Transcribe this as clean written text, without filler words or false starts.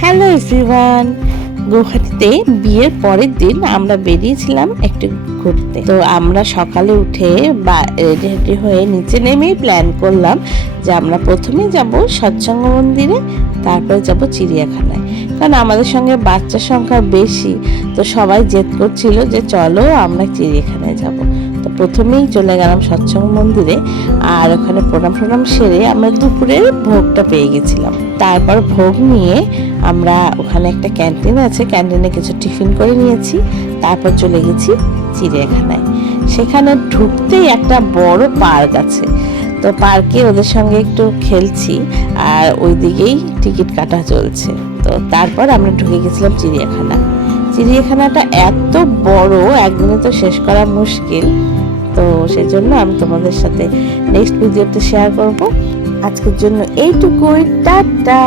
Hello everyone, গৌহাটিতে বিয়ের পরের দিন আমরা বেরিয়েছিলাম একটু ঘুরতে। তো আমরা সকালে উঠে রেডি হয়ে নিচে নেমেই প্ল্যান করলাম যে আমরা প্রথমে যাব সৎসঙ্গ মন্দিরে, তারপরে যাব চিড়িয়াখানায়। কারণ আমাদের সঙ্গে বাচ্চার সংখ্যা বেশি, তো সবাই জেদ করছিল যে চলো আমরা চিড়িয়াখানায় যাব। তো প্রথমেই চলে গেলাম সৎসঙ্গ মন্দিরে, আর ওখানে প্রণাম সেরে আমরা দুপুরের ভোগটা পেয়ে গেছিলাম। তারপর ভোগ নিয়ে আমরা ওখানে একটা ক্যান্টিন আছে, ক্যান্টিনে কিছু টিফিন করে নিয়েছি। তারপর চলে গেছি চিড়িয়াখানায়। সেখানে ঢুকতেই একটা বড় পার্ক আছে, তো পার্কে ওদের সঙ্গে একটু খেলছি আর ওই দিকেই টিকিট কাটা চলছে। তো তারপর আমরা ঢুকে গেছিলাম চিড়িয়াখানাটা এত বড়, একদিনে তো শেষ করা মুশকিল। তো সেজন্য আমি তোমাদের সাথে নেক্সট ভিডিওতে শেয়ার করব। আজকের জন্য এইটুকুই, টাটা।